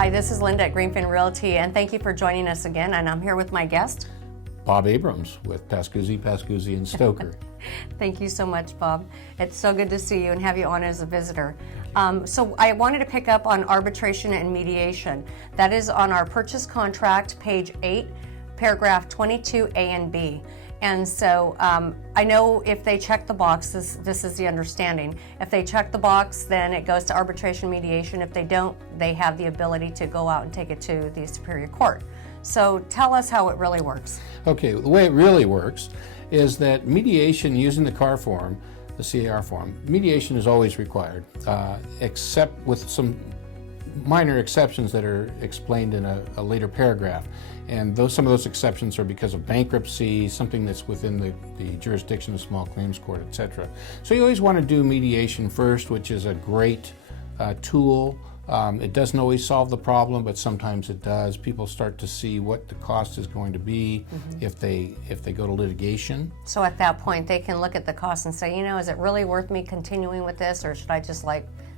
Hi, this is Linda at Greenfin Realty, and thank you for joining us again. And I'm here with my guest, Bob Abrams with Pascuzzi and Stoker. Thank you so much, Bob. It's so good to see you and have you on as a visitor. So I wanted to pick up on arbitration and mediation. That is on our purchase contract, page 8, paragraph 22A and B. And so I know if they check the box, this is the understanding. If they check the box, then it goes to arbitration mediation. If they don't, they have the ability to go out and take it to the Superior Court. So tell us how it really works. Okay, the way it really works is that mediation using the CAR form, the CAR form, mediation is always required, except with some minor exceptions that are explained in a later paragraph. And some of those exceptions are because of bankruptcy, something that's within the jurisdiction of small claims court, etc. So you always want to do mediation first, which is a great tool. It doesn't always solve the problem, but sometimes it does. People start to see what the cost is going to be if they go to litigation. So at that point, they can look at the cost and say, is it really worth me continuing with this, or should I just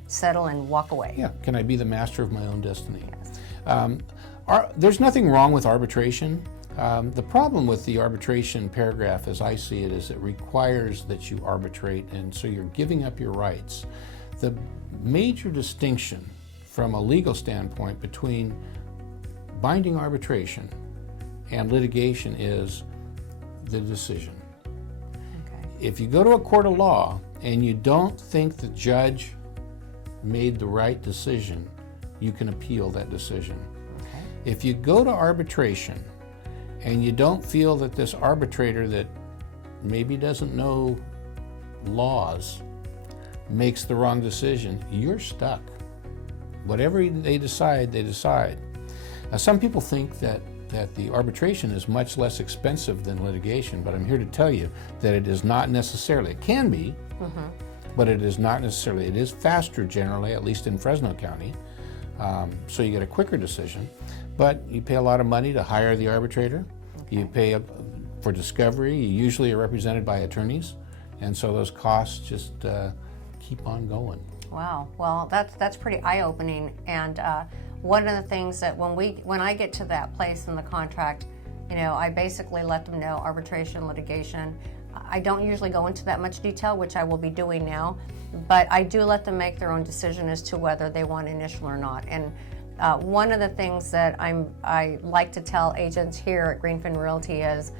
settle and walk away? Yeah, can I be the master of my own destiny? Yes. There's nothing wrong with arbitration. The problem with the arbitration paragraph, as I see it, is it requires that you arbitrate, and so you're giving up your rights. The major distinction from a legal standpoint between binding arbitration and litigation is the decision. Okay. If you go to a court of law and you don't think the judge made the right decision, you can appeal that decision. Okay. If you go to arbitration and you don't feel that this arbitrator that maybe doesn't know laws makes the wrong decision, you're stuck. Whatever they decide, they decide. Now, some people think that the arbitration is much less expensive than litigation, but I'm here to tell you that it is not necessarily. It can be, but it is not necessarily. It is faster generally, at least in Fresno County, so you get a quicker decision, but you pay a lot of money to hire the arbitrator. Okay. You pay for discovery. You usually are represented by attorneys, and so those costs just keep on going. Wow. Well, that's pretty eye-opening. And one of the things that when I get to that place in the contract, I basically let them know arbitration, litigation. I don't usually go into that much detail, which I will be doing now, but I do let them make their own decision as to whether they want initial or not. And one of the things that I like to tell agents here at Greenfin Realty is,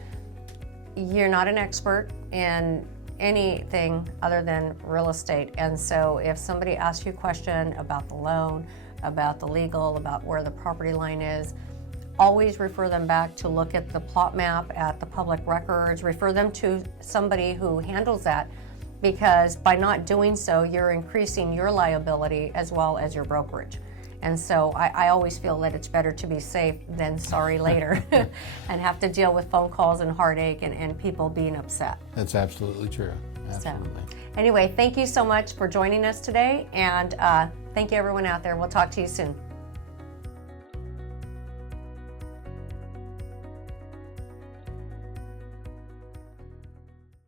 you're not an expert in anything other than real estate. And so if somebody asks you a question about the loan, about the legal, about where the property line is, always refer them back to look at the plot map, at the public records, refer them to somebody who handles that, because by not doing so, you're increasing your liability as well as your brokerage. And so I always feel that it's better to be safe than sorry later and have to deal with phone calls and heartache and people being upset. That's absolutely true. Absolutely. So, anyway, thank you so much for joining us today, and thank you everyone out there. We'll talk to you soon.